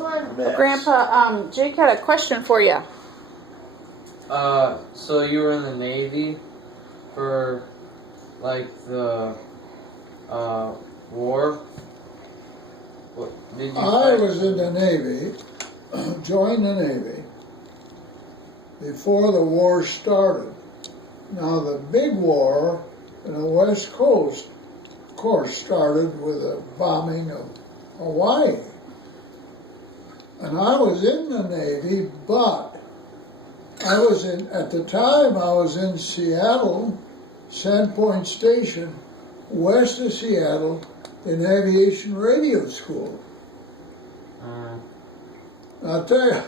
mess. Grandpa, Jake had a question for you. So you were in the Navy for, like, the, war? What, did you I was in the Navy, joined the Navy, before the war started. Now, the big war in the West Coast, of course, started with the bombing of Hawaii. And I was in the Navy, but at the time I was in Seattle, Sandpoint Station, west of Seattle, in aviation radio school. I'll tell you,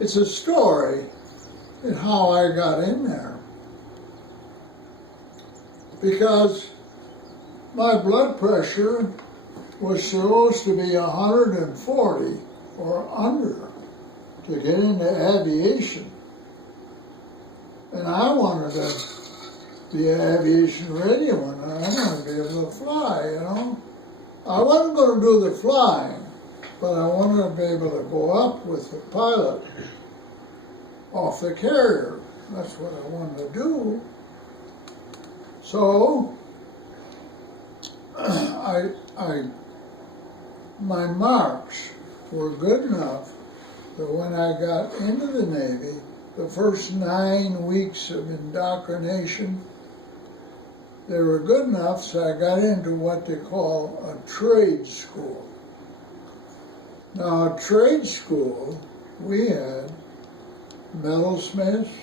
it's a story in how I got in there. Because my blood pressure was supposed to be 140 or under to get into aviation. And I wanted to be an aviation radio, and I wanted to be able to fly, you know. I wasn't going to do the flying, but I wanted to be able to go up with the pilot off the carrier. That's what I wanted to do. So, my marks were good enough that when I got into the Navy, the first 9 weeks of indoctrination, they were good enough so I got into what they call a trade school. Now, a trade school, we had metalsmiths,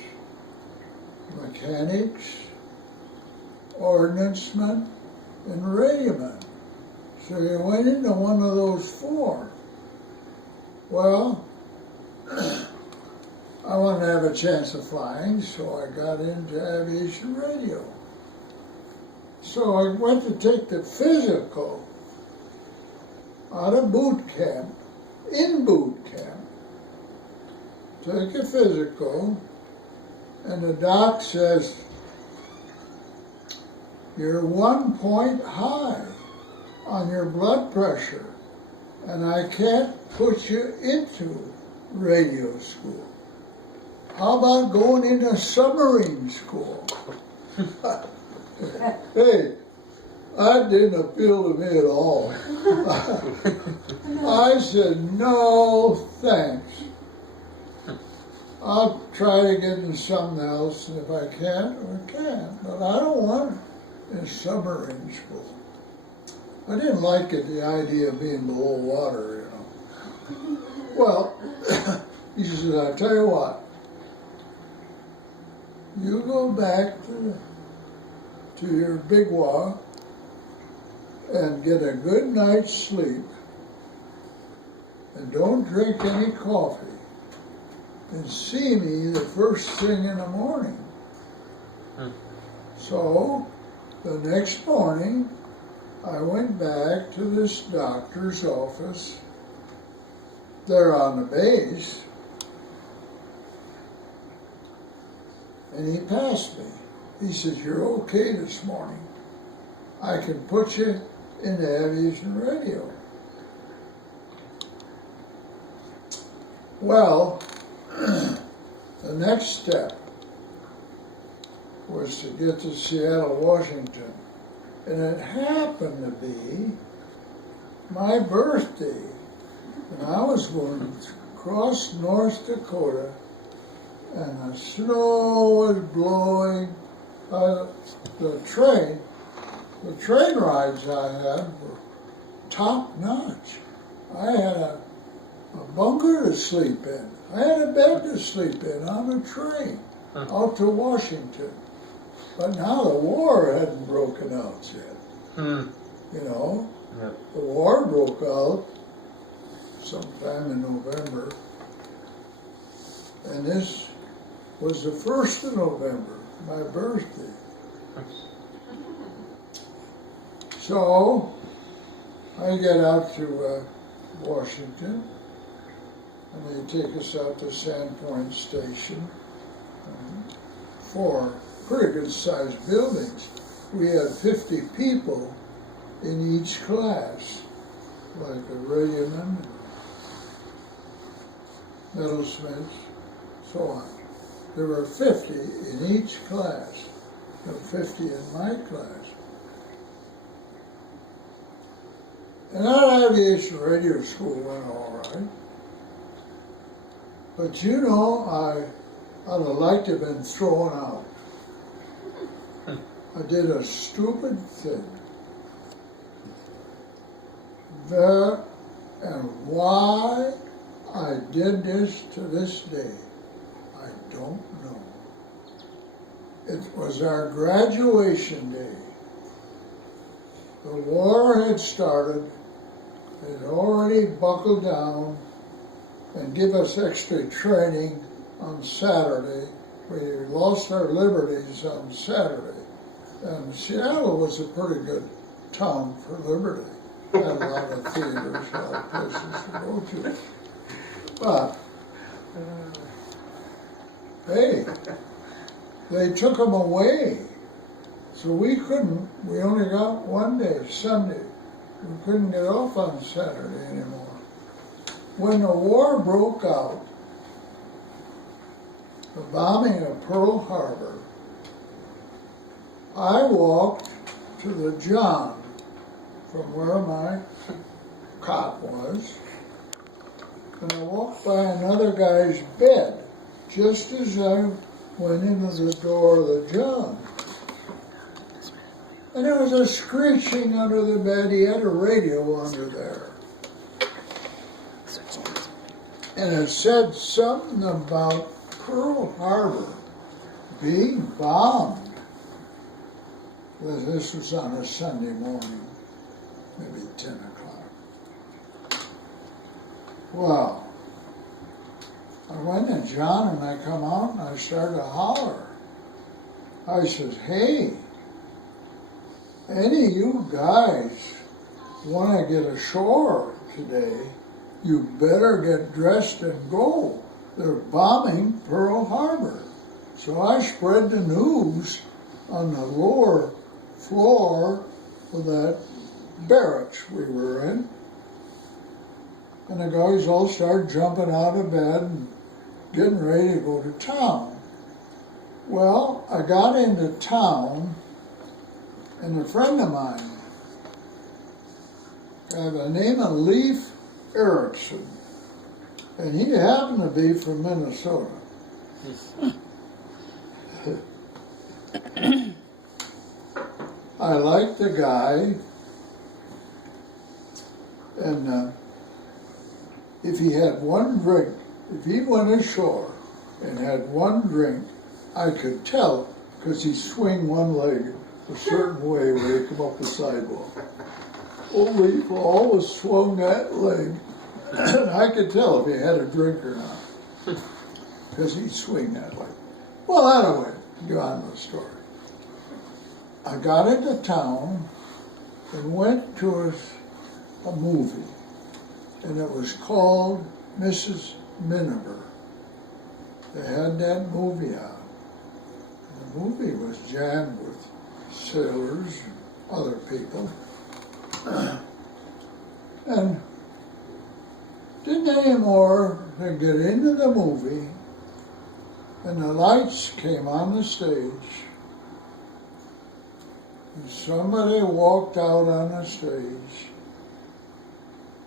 mechanics, ordnancemen, and radiomen. So you went into one of those four. Well, I wanted to have a chance of flying, so I got into aviation radio. So I went to take the physical out of boot camp, in boot camp, take a physical, and the doc says, you're 1 point high on your blood pressure, and I can't put you into radio school. How about going into submarine school? Hey, that didn't appeal to me at all. I said, no, thanks. I'll try to get into something else, and if I can't, I can't. But I don't want in submarine school. I didn't like it, the idea of being below water, you know. Well, he says, I tell you what, you go back to your bivouac and get a good night's sleep, and don't drink any coffee, and see me the first thing in the morning. So, the next morning, I went back to this doctor's office there on the base, and he passed me. He says, you're okay this morning. I can put you into aviation radio. Well, the next step was to get to Seattle, Washington. And it happened to be my birthday. And I was going across North Dakota, and the snow was blowing. The train rides I had were top notch. I had a bunker to sleep in. I had a bed to sleep in on a train out to Washington. But now the war hadn't broken out yet. You know, the war broke out sometime in November. And this was the 1st of November, my birthday. So I get out to Washington, and they take us out to Sandpoint Station. 4 pretty good sized buildings. We had 50 people in each class. like a radioman, metalsmiths, so on. There were 50 in each class. There were 50 in my class. And that aviation radio school went all right. But you know, I'd have liked to have been thrown out. I did a stupid thing. There, and why I did this to this day, I don't know. It was our graduation day. The war had started. It had already buckled down and give us extra training on Saturday. We lost our liberties on Saturday. And Seattle was a pretty good town for liberty. Had a lot of theaters, a lot of places to go to. But, hey, they took them away. So we only got one day, Sunday. We couldn't get off on Saturday anymore. When the war broke out, the bombing of Pearl Harbor, I walked to the John from where my cot was, and I walked by another guy's bed just as I went into the door of the John. And there was a screeching under the bed. He had a radio under there. And it said something about Pearl Harbor being bombed. This was on a Sunday morning, maybe 10 o'clock. Well, I went to John and I come out and I started to holler. I says, hey, any of you guys want to get ashore today, you better get dressed and go. They're bombing Pearl Harbor. So I spread the news on the lower floor of that barracks we were in. And the guys all started jumping out of bed and getting ready to go to town. Well, I got into town, and a friend of mine, by the name of Leif Erickson, and he happened to be from Minnesota. I liked the guy, and if he had one drink, if he went ashore and had one drink, I could tell because he'd swing one leg a certain way when he come up the sidewalk. Only he always swung that leg, and I could tell if he had a drink or not, because he'd swing that leg. Well, anyway, go on with the story. I got into town and went to a movie, and it was called Mrs. Miniver. They had that movie out. The movie was jammed with sailors and other people. And didn't any more than get into the movie, and the lights came on the stage, and somebody walked out on the stage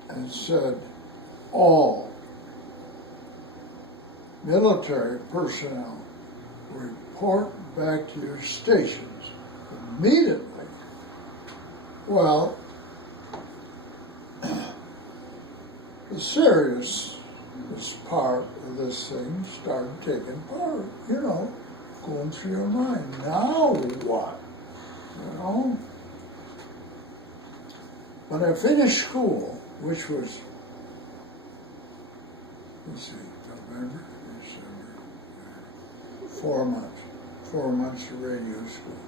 and said, all military personnel report back to your stations immediately. Well, the serious part of this thing started taking part, you know, going through your mind. Now what? You know? When I finished school, which was, let's see, November, December, 4 months of radio school.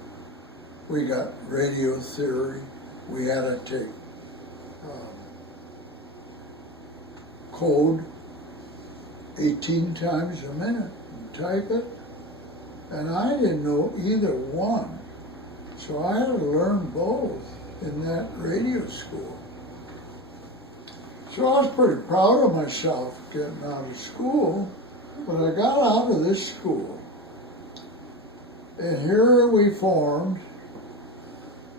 We got radio theory. We had to take code 18 times a minute and type it. And I didn't know either one. So I had to learn both in that radio school. So I was pretty proud of myself getting out of school, but I got out of this school. And here we formed.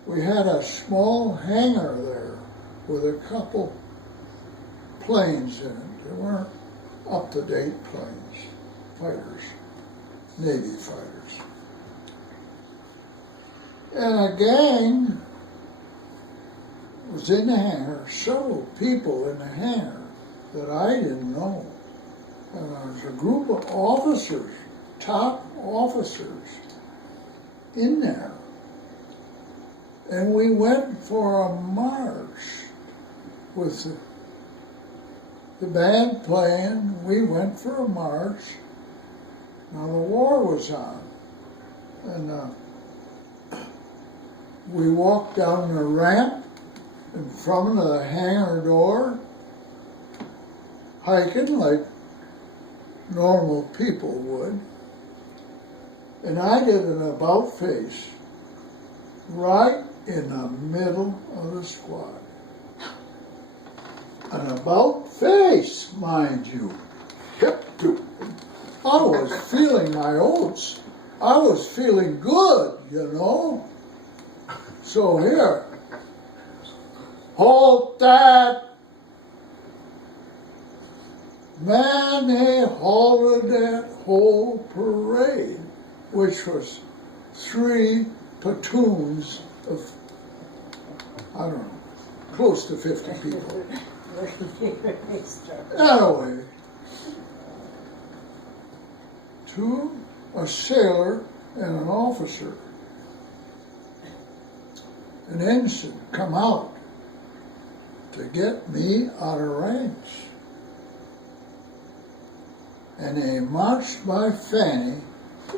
We had a small hangar there with a couple planes in it. They weren't up-to-date planes, fighters, Navy fighters. And a gang was in the hangar, several people in the hangar that I didn't know. And there was a group of officers, top officers, in there. And we went for a march with the band playing. We went for a march. Now the war was on. And we walked down the ramp in front of the hangar door, hiking like normal people would. And I did an about face right in the middle of the squad. An about face, mind you. Hip to. I was feeling my oats. I was feeling good, you know. So here, halt that. Man, they halted that whole parade, which was 3 platoons of, I don't know, close to 50 people. Anyway, a sailor and an officer, an ensign, come out to get me out of ranks. And they marched my Fanny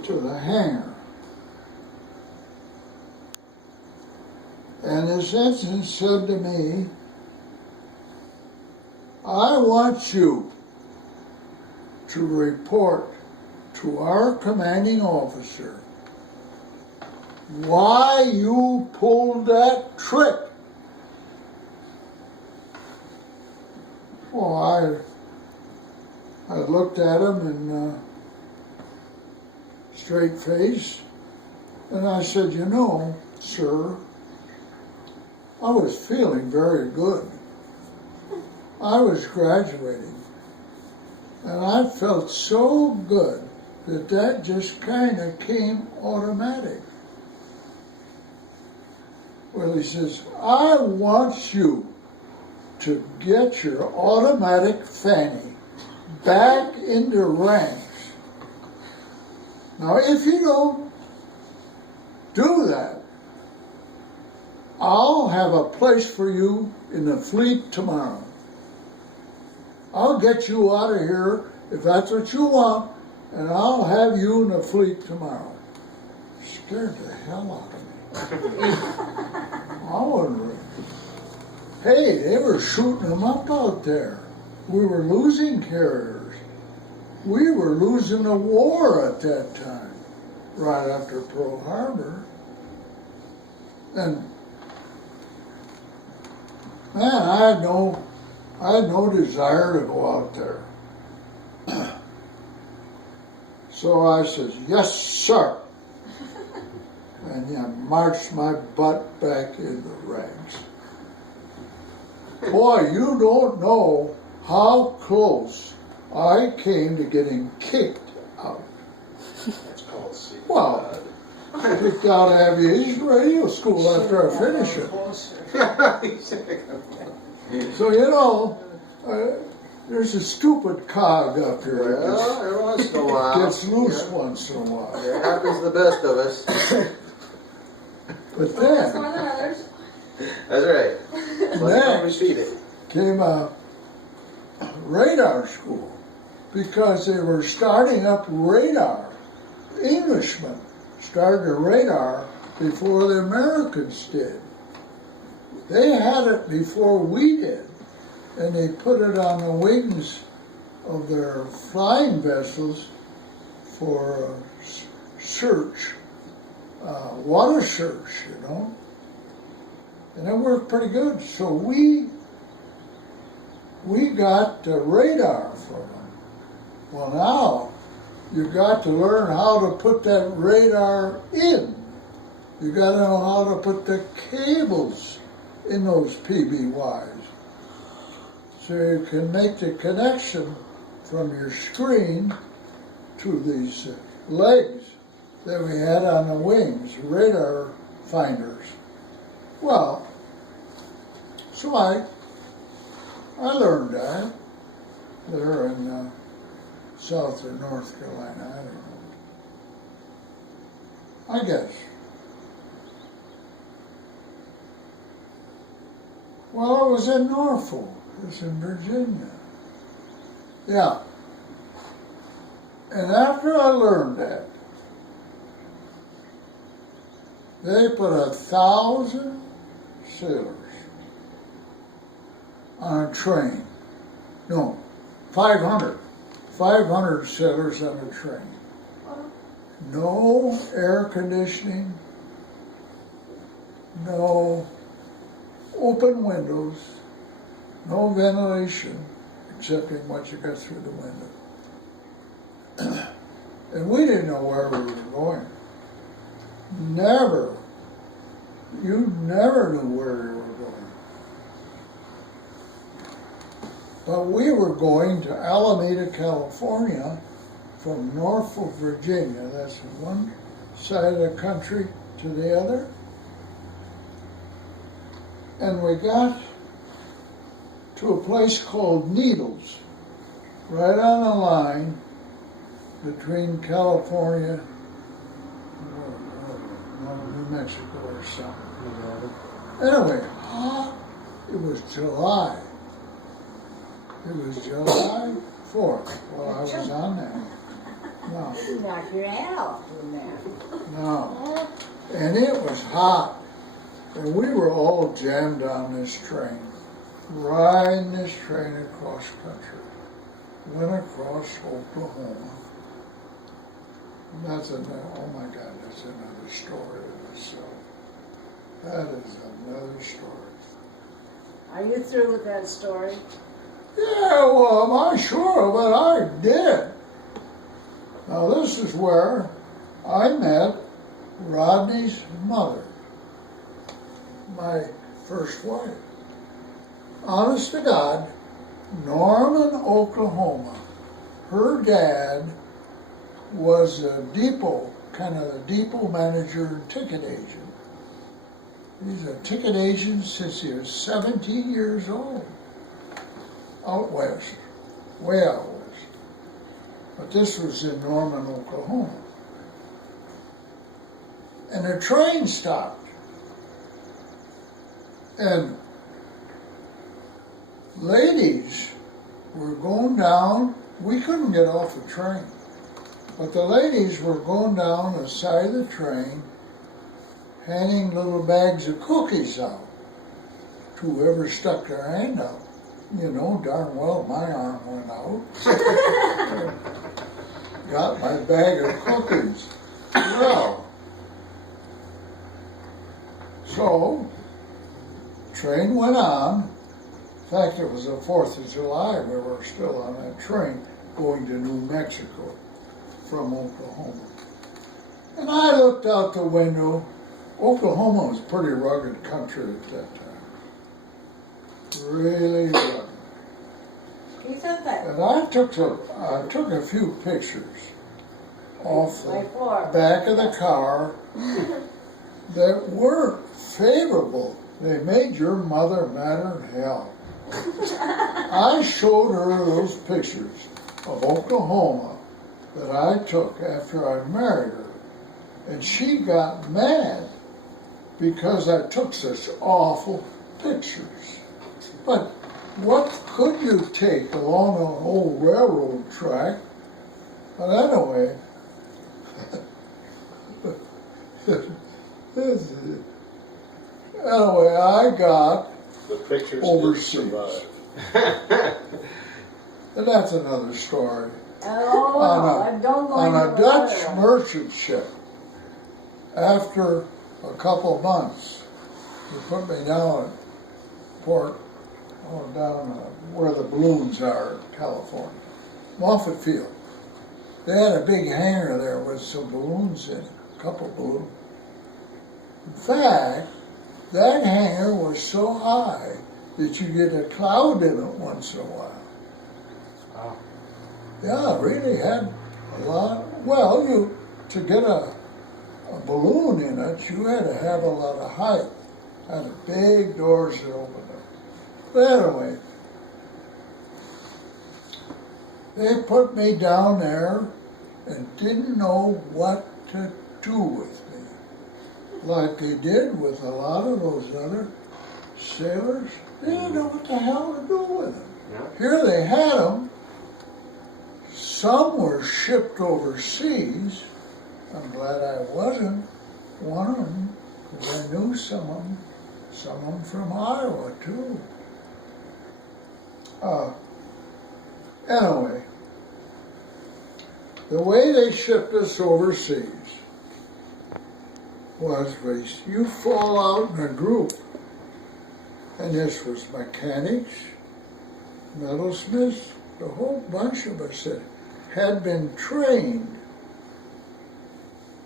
to the hangar. And this ensign said to me, I want you to report to our commanding officer why you pulled that trick. Well, I looked at him in straight face, and I said, you know, sir, I was feeling very good. I was graduating, and I felt so good that just kind of came automatic. Well, he says, I want you to get your automatic Fanny back into ranks. Now, if you don't do that, I'll have a place for you in the fleet tomorrow. I'll get you out of here if that's what you want, and I'll have you in the fleet tomorrow. Scared the hell out of me. I wasn't. Hey, they were shooting them up out there. We were losing carriers. We were losing a war at that time, right after Pearl Harbor. And man, I had no desire to go out there. So I says, yes, sir. And then marched my butt back in the ranks. Boy, you don't know how close I came to getting kicked out. That's called secret. Well, I kicked out of aviation radio school after I finished it. So, you know, there's a stupid cog up here. Well, every once in a while. Gets loose once in a while. It happens to the best of us. But That's more then than others. That's right. Let's repeat it. came a radar school because they were starting up radar. Englishmen started a radar before the Americans did. They had it before we did, and they put it on the wings of their flying vessels for search, water search, you know. And it worked pretty good. So we we got the radar from them. Well, now you got to learn how to put that radar in. You got to know how to put the cables in those PBYs, so you can make the connection from your screen to these legs that we had on the wings, radar finders. Well, so I learned that there in South or North Carolina, I don't know. I guess. Well, it was in Norfolk. It was in Virginia. Yeah. And after I learned that, they put 1,000 sailors on a train. No, 500. 500 sailors on a train. No air conditioning, no open windows, no ventilation, excepting what you got through the window. And we didn't know where we were going. Never. You never knew where you were going. But we were going to Alameda, California from Norfolk, Virginia. That's one side of the country to the other. And we got to a place called Needles, right on the line between California and New Mexico or something. Anyway, it was July. It was July 4th while I was on there. No. You knocked your head off in there. No. And it was hot. And we were all jammed on this train, riding this train across country. Went across Oklahoma. That's another, oh my God, that's another story in itself. That is another story. Are you through with that story? Yeah, well, am I sure, but I did. Now this is where I met Rodney's mother, my first wife. Honest to God, Norman, Oklahoma. Her dad was a depot, kind of a depot manager and ticket agent. He's a ticket agent since he was 17 years old. Out west, way out west. But this was in Norman, Oklahoma. And the train stopped. And ladies were going down. We couldn't get off the train. But the ladies were going down the side of the train, handing little bags of cookies out to whoever stuck their hand out. You know, darn well my arm went out. Got my bag of cookies. Well, so, train went on. In fact, it was the 4th of July. We were still on that train going to New Mexico from Oklahoma. And I looked out the window. Oklahoma was pretty rugged country at that time. Really rugged. He said that. And I took a few pictures off the Before. back of the car that weren't favorable. They made your mother madder than hell. I showed her those pictures of Oklahoma that I took after I married her. And she got mad because I took such awful pictures. But what could you take along an old railroad track? But anyway, I got The pictures overseas. survive. And that's another story. Oh, I don't go On into a the Dutch other one. merchant ship, after a couple months, they put me down at Port down where the balloons are in California, Moffett Field. They had a big hangar there with some balloons in it, a couple balloons. In fact, that hangar was so high that you get a cloud in it once in a while. Wow. Yeah, it really had a lot. Well, to get a balloon in it, you had to have a lot of height. Had big doors that opened up. But anyway, they put me down there and didn't know what to do with me. Like they did with a lot of those other sailors. They didn't know what the hell to do with them. Yeah. Here they had them. Some were shipped overseas. I'm glad I wasn't one of them, because I knew some of them from Iowa too. Anyway, the way they shipped us overseas was you fall out in a group, and this was mechanics, metalsmiths, a whole bunch of us that had been trained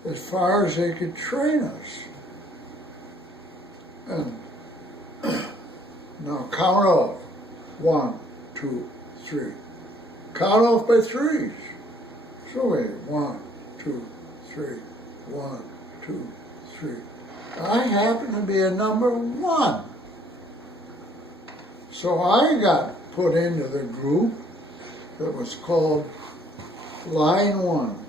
as far as they could train us. And now count off. 1, 2, 3. Count off by threes. So wait, 1, 2, 3, 1, 2, 3. I happen to be a number 1. So I got put into the group that was called Line 1.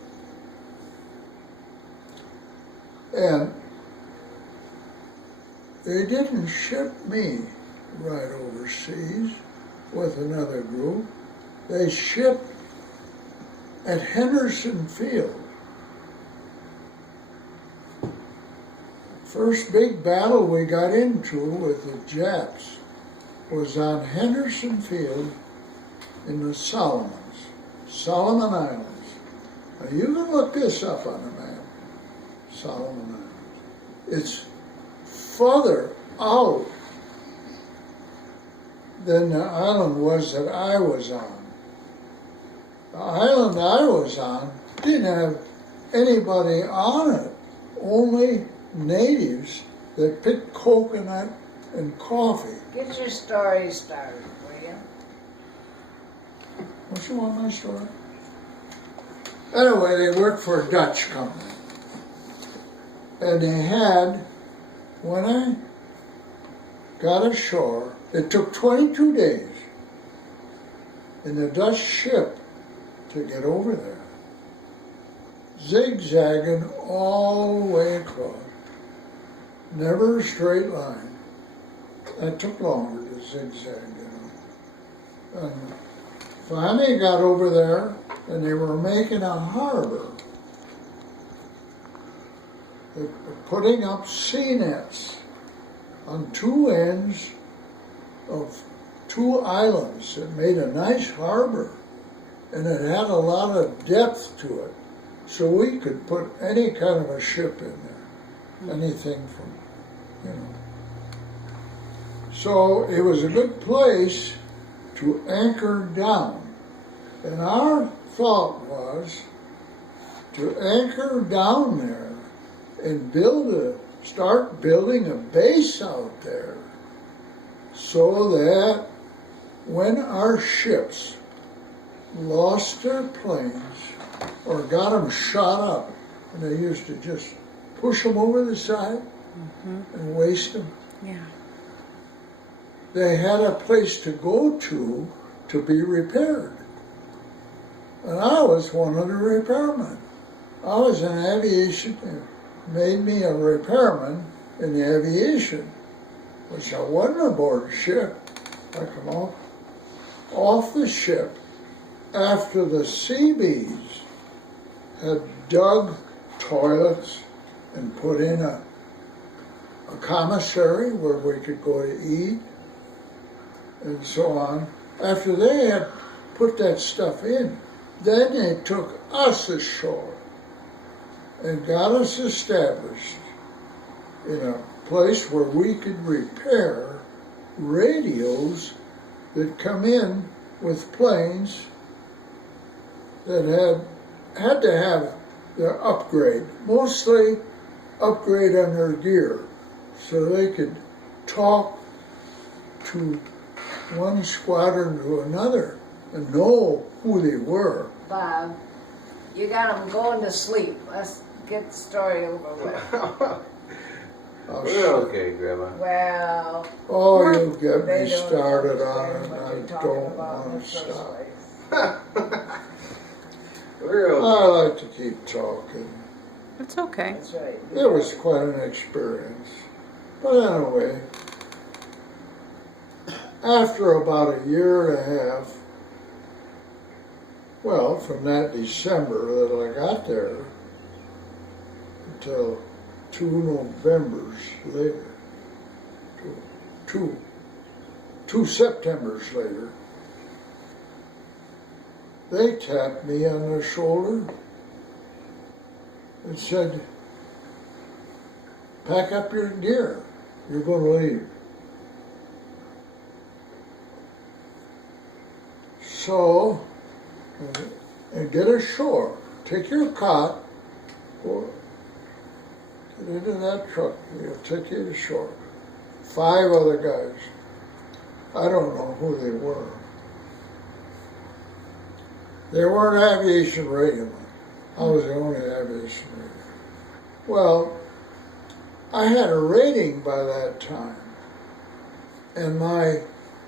And they didn't ship me right overseas with another group. They shipped at Henderson Field. First big battle we got into with the Japs was on Henderson Field in the Solomon Islands. Now you can look this up on the map, Solomon Islands. It's further out than the island was that I was on. The island I was on didn't have anybody on it, only natives that picked coconut and coffee. Get your story started, will you? Don't you want my story? Anyway, they worked for a Dutch company. And they had, when I got ashore, it took 22 days in the Dutch ship to get over there, zigzagging all the way across. Never a straight line. That took longer to zigzag, And finally got over there, and they were making a harbor. They were putting up sea nets on two ends of two islands that made a nice harbor, and it had a lot of depth to it, so we could put any kind of a ship in there, anything from, So it was a good place to anchor down, and our thought was to anchor down there and start building a base out there, so that when our ships lost their planes or got them shot up, and they used to just push them over the side and waste them, they had a place to go to be repaired. And I was one of the repairmen. I was in aviation. It made me a repairman in the aviation, which I wasn't aboard a ship. I come off the ship after the Seabees had dug toilets and put in a commissary where we could go to eat and so on. After they had put that stuff in, then they took us ashore and got us established in a place where we could repair radios that come in with planes that had to have their upgrade, mostly upgrade on their gear, so they could talk to one squadron to another and know who they were. Bob, you got them going to sleep. Let's get the story over with. We're okay, Grandma. Well, Oh, you get they me don't started on understand it, what I you're talking don't about in want the to first stop. place. We're okay. I like to keep talking. It's okay. That's right. It was quite an experience. But anyway, after about a year and a half, well, from that December that I got there until 2 Novembers later, two Septembers later, they tapped me on the shoulder and said, pack up your gear, you're going to leave. So, and get ashore, take your cot, or get into that truck, it'll take you to shore. 5 other guys, I don't know who they were. They weren't aviation radio. I was the only aviation radio. Well, I had a rating by that time, and my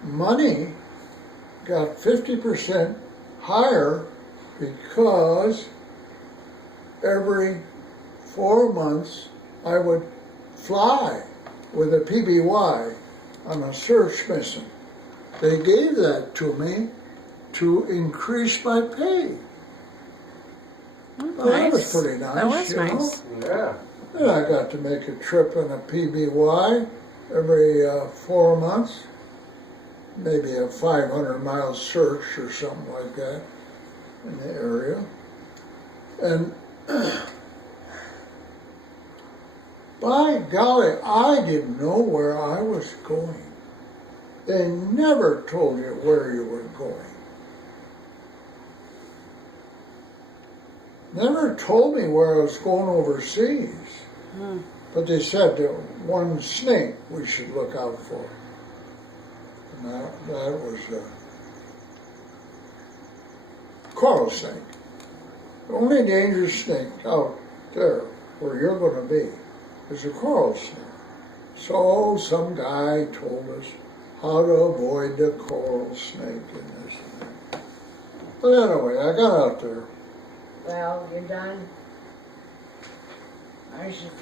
money got 50% higher because every 4 months I would fly with a PBY on a search mission. They gave that to me to increase my pay. Well, that was pretty nice. That was you know? nice. Yeah. And I got to make a trip in a PBY every 4 months, maybe a 500-mile search or something like that in the area. And by golly, I didn't know where I was going. They never told you where you were going. Never told me where I was going overseas. But they said that one snake we should look out for. And that was a coral snake. The only dangerous snake out there where you're going to be is a coral snake. So some guy told us how to avoid the coral snake and this and that. But anyway, I got out there. Well, you're done. Aren't you as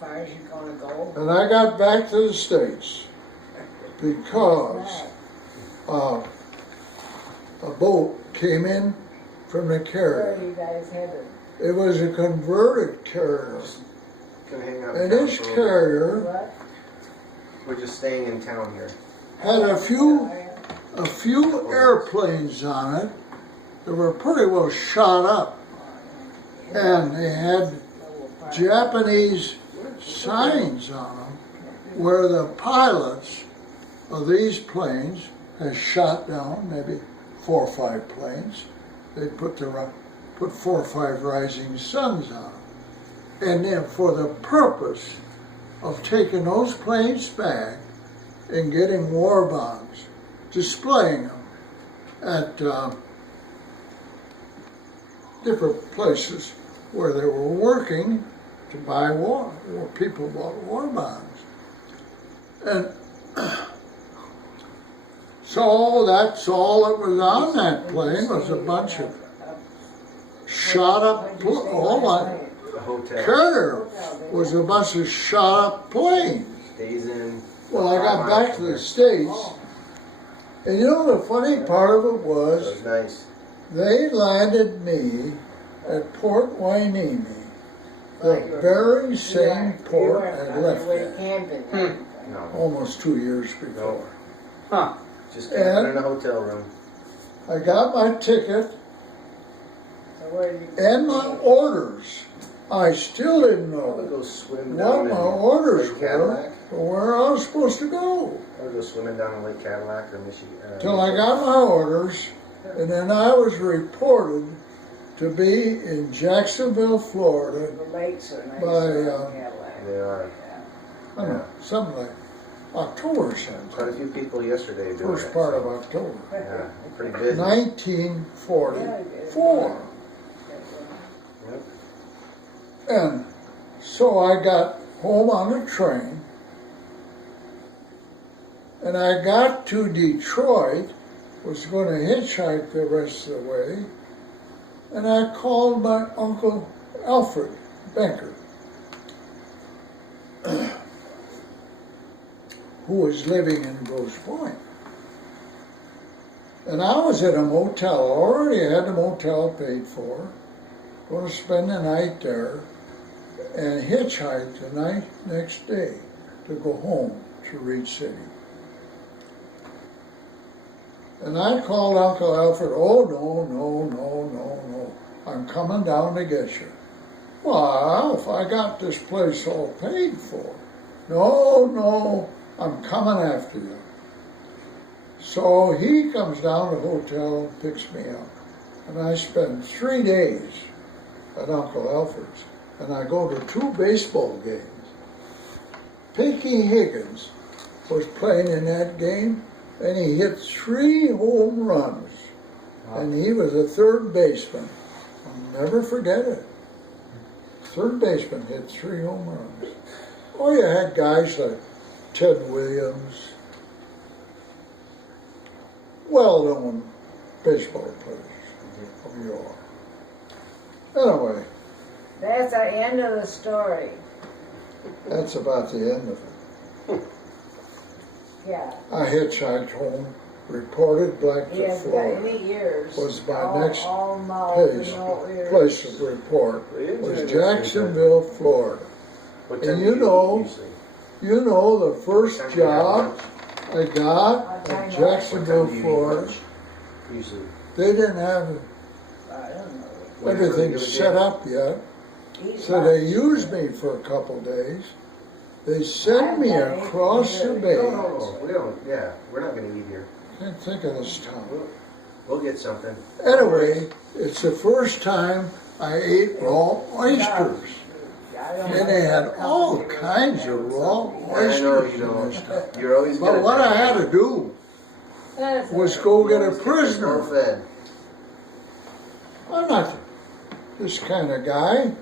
far as you're gonna go? And I got back to the States because a boat came in from the Where carrier. are you guys headed? It was a converted carrier. Gonna hang out And in town this for a little carrier What? bit. We're just staying in town here. had a few airplanes on it that were pretty well shot up. And they had Japanese signs on them where the pilots of these planes had shot down maybe 4 or 5 planes. They put 4 or 5 rising suns on them. And then for the purpose of taking those planes back and getting war bonds, displaying them at different places where they were working to buy war, where people bought war bonds. And so that's all that was on that plane was a bunch of shot up, all my The hotel. carrier was a bunch of shot up planes. Stays in. Well, I got back to the States, and you know the funny part of it That was, was nice. they landed me at Port Hueneme, the very same port I left at Camping. No. almost 2 years before. Huh. Just camping in a hotel room. I got my ticket So where did you and my orders I still didn't I would know go swim what down my in orders Lake were Cadillac. or where I was supposed to go. I would go swimming down in Lake Cadillac or Michigan. Till I got my orders, and then I was reported to be in Jacksonville, Florida, The lakes are nice By, around Cadillac. They are. I don't know, something like October Quite a sometime, few people yesterday doing first it. part so, of October, Yeah, pretty busy. 1944. Yep. And so I got home on the train, and I got to Detroit, was going to hitchhike the rest of the way, and I called my Uncle Alfred Banker, who was living in Grosse Pointe. And I was at a motel, I already had the motel paid for, going to spend the night there, and hitchhike the next day to go home to Reed City. And I called Uncle Alfred, oh, no, I'm coming down to get you. Well, Alf, I got this place all paid for. No, I'm coming after you. So he comes down to the hotel and picks me up. And I spend 3 days at Uncle Alfred's. And I go to 2 baseball games. Pinky Higgins was playing in that game, and he hit 3 home runs. And he was a third baseman. I'll never forget it. Third baseman hit 3 home runs. Oh, you had guys like Ted Williams, well-known baseball players of yore. Anyway, That's the end of the story. that's about the end of it. Yeah. I hitchhiked home, reported He Blackfoot, hasn't got Florida. any ears. Was my all, next all mouth Place, and no ears. place of report was Jacksonville, Florida. What And time you do eat know, usually? You know, the first What time do you have job lunch? I got What at time What Jacksonville, time do you eat Florida, lunch? Usually. they didn't have I don't know. Whatever everything you would set do. up yet. Eat So they lunch. used me for a couple days. They sent me I've got across the it. bay. No, we don't. Yeah, we're not going to eat here. Can't think of this town. We'll get something. Anyway, it's the first time I ate raw oysters. I don't And know they had what all company kinds of was. raw I know oysters you in don't. this town. You're always But gonna what I try. had to do That's was all go get a Well prisoner. fed. I'm not this kind of guy.